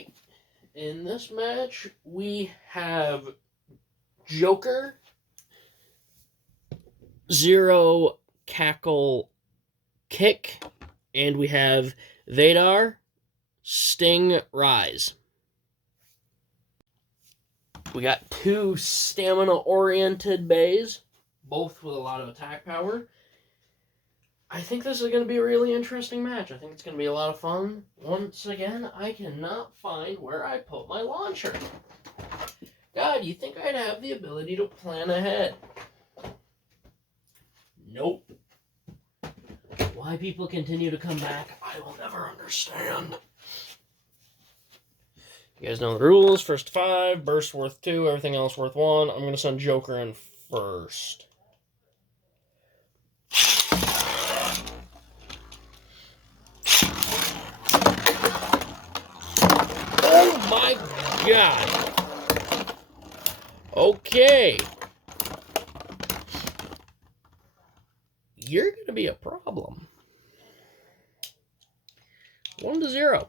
right. In this match, we have Joker, Zero Cackle Kick, and we have Vidar, Sting Rise. We got two stamina-oriented bays, both with a lot of attack power. I think this is going to be a really interesting match. I think it's going to be a lot of fun. Once again, I cannot find where I put my launcher. God, you think I'd have the ability to plan ahead? Nope. Why people continue to come back, I will never understand. You guys know the rules. First to 5, burst worth 2, everything else worth 1. I'm going to send Joker in first. Oh my god. Okay. You're going to be a problem. 1-0.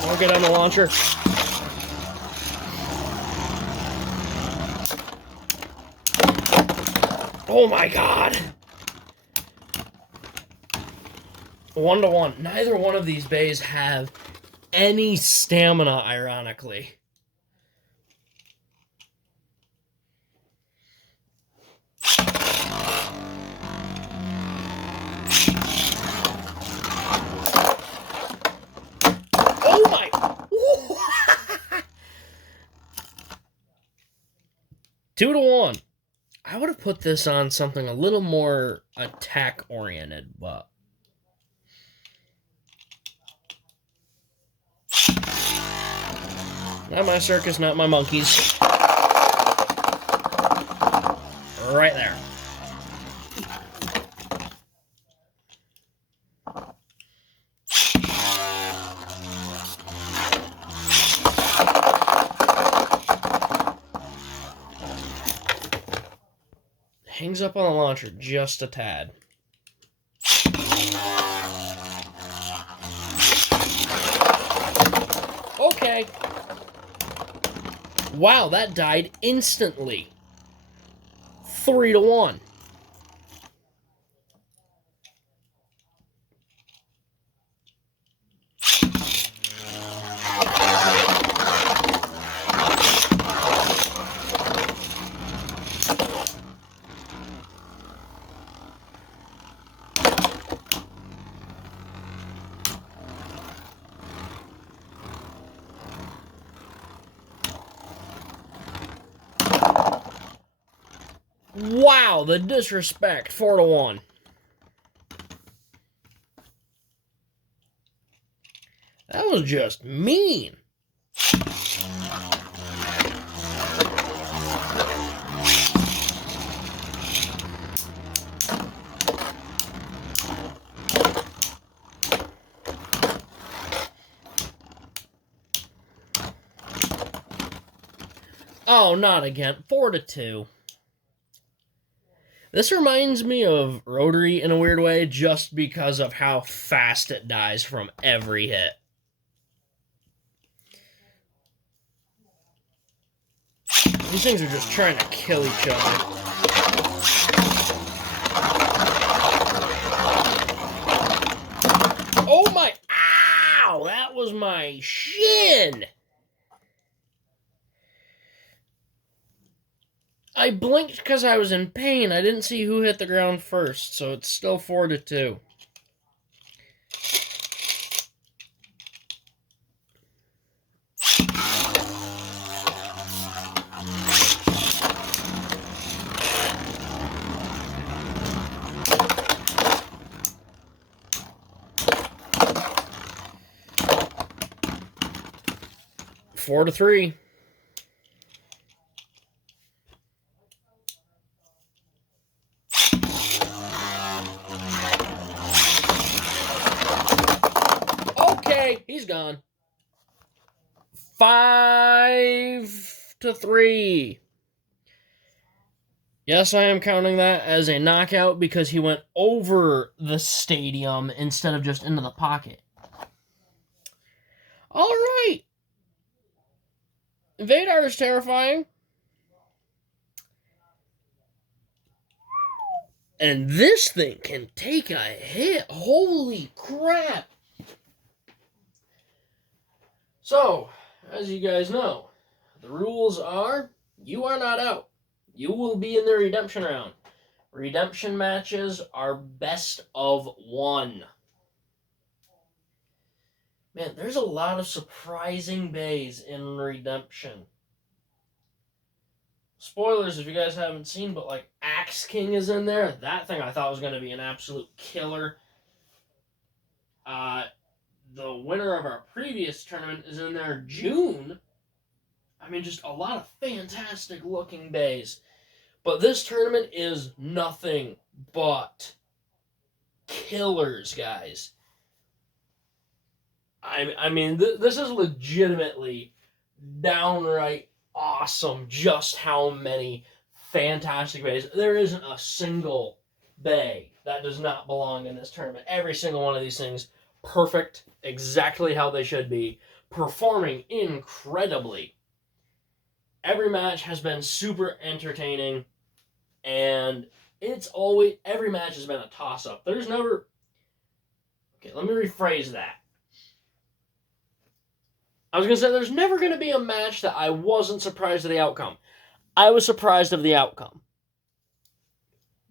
I'll get on the launcher. Oh my god. 1-1. Neither one of these bays have any stamina, ironically. Oh my! 2-1. I would have put this on something a little more attack-oriented, but... Not my circus, not my monkeys. Right there. Hangs up on the launcher just a tad. Okay. Wow, that died instantly. 3-1. Wow, the disrespect. 4-1. That was just mean. Oh, not again. 4-2. This reminds me of Rotary in a weird way, just because of how fast it dies from every hit. These things are just trying to kill each other. Oh my... Ow! That was my shin! I blinked because I was in pain. I didn't see who hit the ground first, so it's still 4-2. Four to 3. Okay, he's gone. 5 to 3. Yes, I am counting that as a knockout because he went over the stadium instead of just into the pocket. All right. Vidar is terrifying. And this thing can take a hit. Holy crap. So, as you guys know, the rules are you are not out. You will be in the redemption round. Redemption matches are best of one. Man, there's a lot of surprising bays in redemption. Spoilers if you guys haven't seen, but like Axe King is in there. That thing I thought was going to be an absolute killer. The winner of our previous tournament is in there, June. I mean, just a lot of fantastic looking bays. But this tournament is nothing but killers, guys. I mean, this is legitimately downright awesome just how many fantastic bays. There isn't a single bay that does not belong in this tournament. Every single one of these things, perfect, exactly how they should be, performing incredibly. Every match has been super entertaining, and every match has been a toss-up. There's never... Okay, let me rephrase that. I was going to say there's never going to be a match that I wasn't surprised of the outcome. I was surprised of the outcome.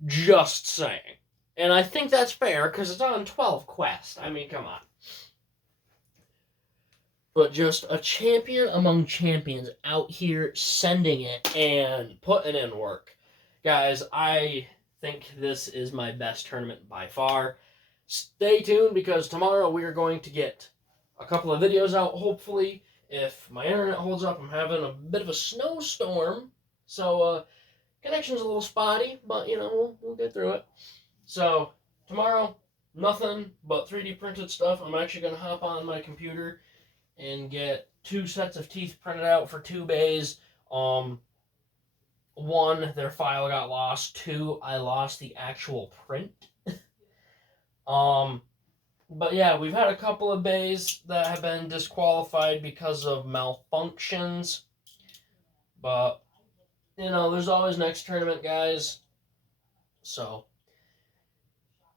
Just saying. And I think that's fair because it's on 12 Quest. I mean, come on. But just a champion among champions out here sending it and putting in work. Guys, I think this is my best tournament by far. Stay tuned because tomorrow we are going to get a couple of videos out, hopefully. If my internet holds up, I'm having a bit of a snowstorm, so connection's a little spotty, but, you know, we'll get through it. So, tomorrow, nothing but 3D printed stuff. I'm actually going to hop on my computer and get 2 sets of teeth printed out for 2 bays. 1, their file got lost. 2, I lost the actual print. But yeah, we've had a couple of bays that have been disqualified because of malfunctions. But, you know, there's always next tournament, guys. So,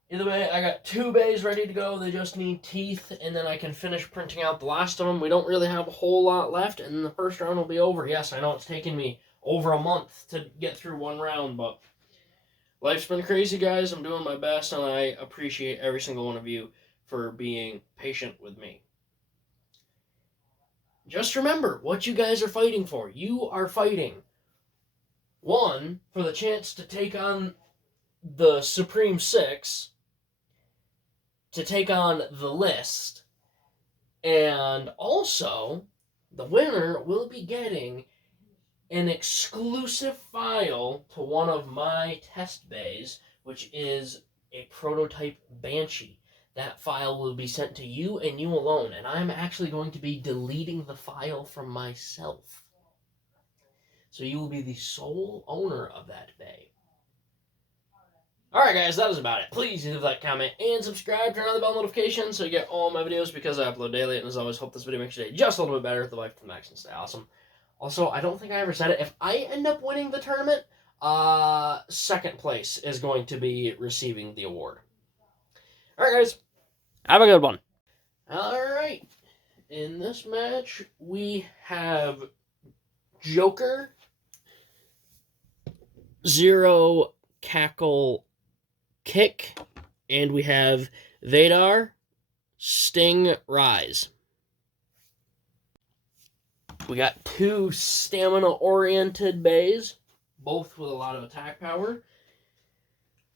either way, I got 2 bays ready to go. They just need teeth, and then I can finish printing out the last of them. We don't really have a whole lot left, and the first round will be over. Yes, I know it's taken me over a month to get through 1 round, but life's been crazy, guys. I'm doing my best, and I appreciate every single one of you for being patient with me. Just remember what you guys are fighting for. You are fighting, 1, for the chance to take on the Supreme Six, to take on the list, and also the winner will be getting an exclusive file to one of my test bays, which is a prototype Banshee. That file will be sent to you and you alone, and I'm actually going to be deleting the file from myself. So you will be the sole owner of that bay. Alright guys, that is about it. Please leave that comment and subscribe, turn on the bell notifications so you get all my videos because I upload daily, and as always, hope this video makes your day just a little bit better. The life to the max and stay awesome. Also, I don't think I ever said it. If I end up winning the tournament, second place is going to be receiving the award. Alright guys, have a good one. Alright, in this match, we have Joker, Zero Cackle Kick, and we have Vidar, Sting Rise. We got 2 stamina-oriented bays, both with a lot of attack power.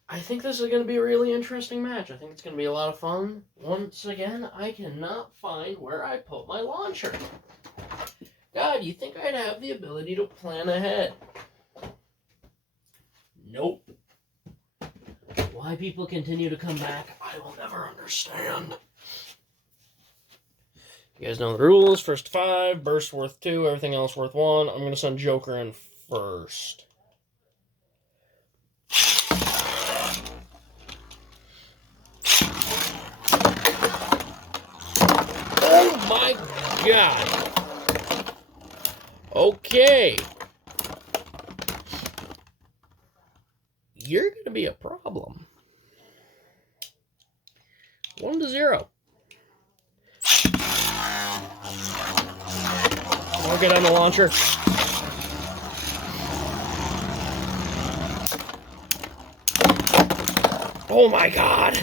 I think this is going to be a really interesting match. I think it's going to be a lot of fun. Once again, I cannot find where I put my launcher. God, you think I'd have the ability to plan ahead? Nope. Why people continue to come back, I will never understand. You guys know the rules. First to 5, burst worth 2, everything else worth 1. I'm going to send Joker in first. my God. Okay. You're going to be a problem. 1-0. I'll get on the launcher. Oh my God.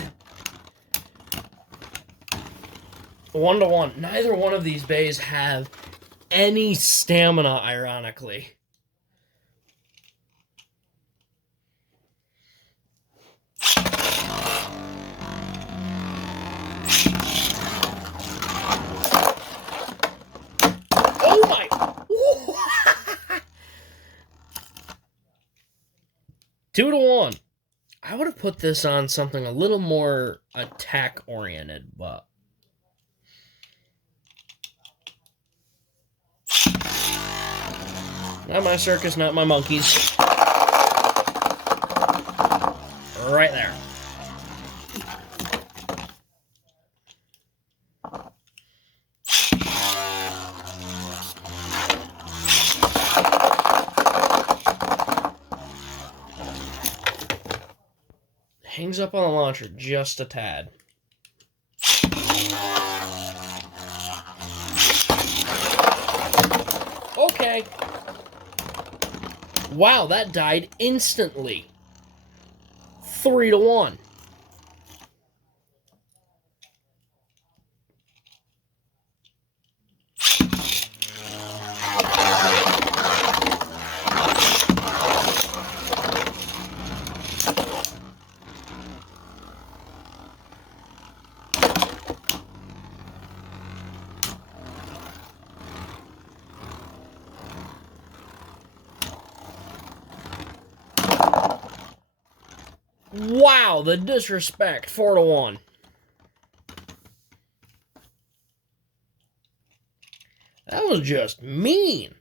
1-1. Neither one of these bays have any stamina, ironically. Oh my. 2-1. I would have put this on something a little more attack-oriented, but... Not my circus, not my monkeys. Right there. Hangs up on the launcher just a tad. Okay. Wow, that died instantly. 3-1. Wow, the disrespect. 4-1. That was just mean.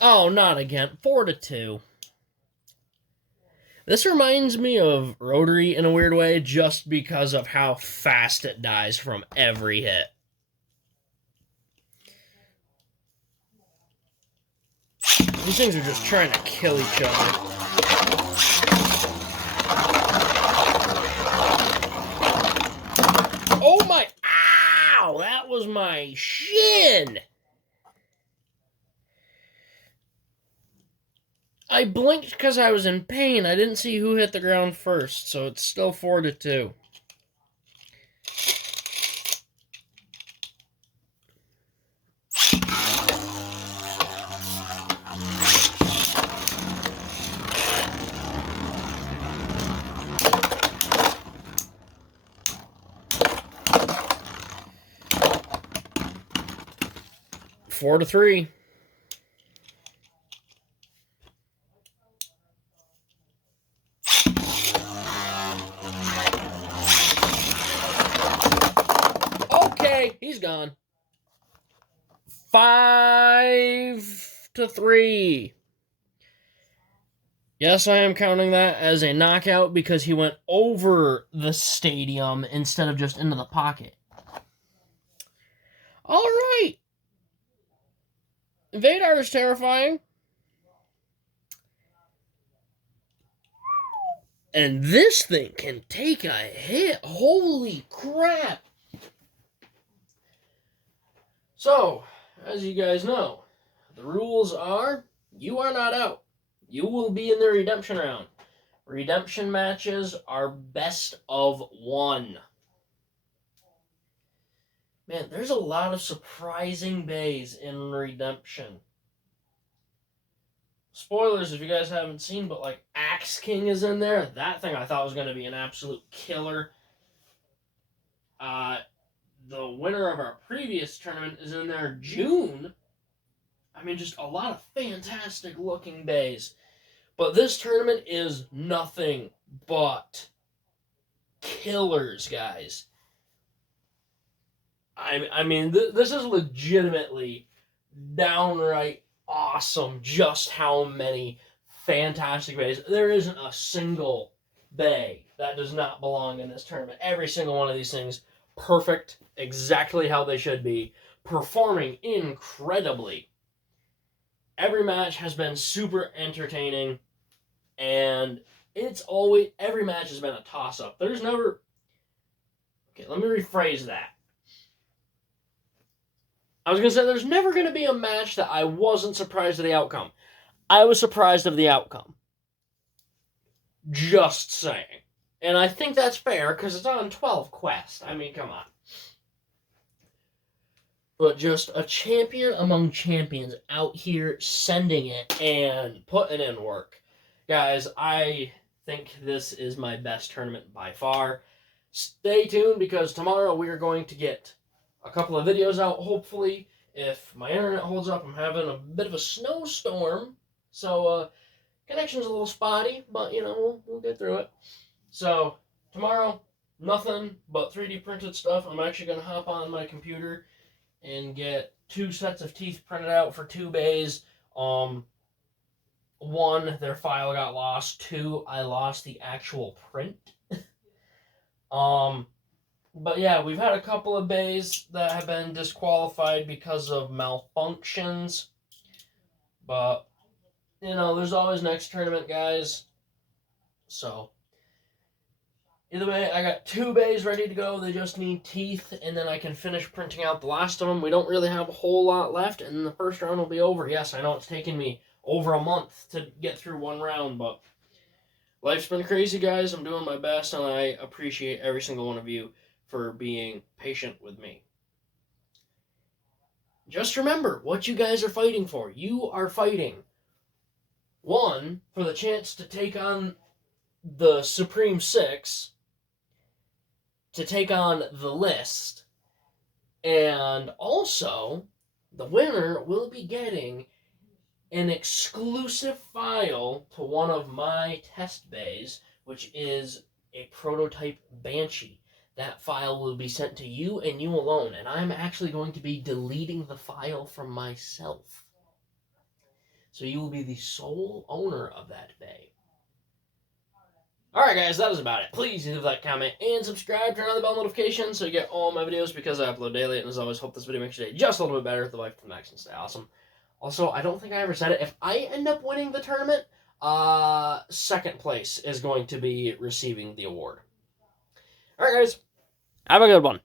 Oh, not again. 4-2. This reminds me of Rotary in a weird way, just because of how fast it dies from every hit. These things are just trying to kill each other. Oh my... Ow! That was my shin! I blinked because I was in pain. I didn't see who hit the ground first, so it's still 4-2. Four to 3. Okay, he's gone. 5-3. Yes, I am counting that as a knockout because he went over the stadium instead of just into the pocket. All right. Vidar is terrifying. And this thing can take a hit. Holy crap. So, as you guys know, the rules are you are not out. You will be in the redemption round. Redemption matches are best of 1. Man, there's a lot of surprising bays in redemption. Spoilers if you guys haven't seen, but like Axe King is in there. That thing I thought was going to be an absolute killer. The winner of our previous tournament is in there, June. I mean, just a lot of fantastic looking bays. But this tournament is nothing but killers, guys. I mean, this is legitimately downright awesome. Just how many fantastic bays. There isn't a single bay that does not belong in this tournament. Every single one of these things perfect, exactly how they should be, performing incredibly. Every match has been super entertaining, and every match has been a toss up. There's never. Okay, let me rephrase that. I was going to say there's never going to be a match that I wasn't surprised at the outcome. I was surprised of the outcome. Just saying. And I think that's fair because it's on 12 Quest. I mean, come on. But just a champion among champions out here sending it and putting in work. Guys, I think this is my best tournament by far. Stay tuned because tomorrow we are going to get a couple of videos out, hopefully. If my internet holds up, I'm having a bit of a snowstorm, so connection's a little spotty, but, you know, we'll get through it. So, tomorrow, nothing but 3D printed stuff. I'm actually going to hop on my computer and get 2 sets of teeth printed out for 2 bays. 1, their file got lost. 2, I lost the actual print. But yeah, we've had a couple of bays that have been disqualified because of malfunctions. But, you know, there's always next tournament, guys. So, either way, I got 2 bays ready to go. They just need teeth, and then I can finish printing out the last of them. We don't really have a whole lot left, and the first round will be over. Yes, I know it's taken me over a month to get through 1 round, but life's been crazy, guys. I'm doing my best, and I appreciate every single one of you for being patient with me. Just remember what you guys are fighting for. You are fighting, 1, for the chance to take on the Supreme Six, to take on the list, and also the winner will be getting an exclusive file to one of my test bays, which is a prototype Banshee. That file will be sent to you and you alone, and I'm actually going to be deleting the file from myself. So you will be the sole owner of that bay. Alright guys, that is about it. Please leave that comment and subscribe, turn on the bell notification so you get all my videos because I upload daily, and as always, hope this video makes your day just a little bit better. The life to the max and stay awesome. Also, I don't think I ever said it. If I end up winning the tournament, second place is going to be receiving the award. Alright guys, have a good one.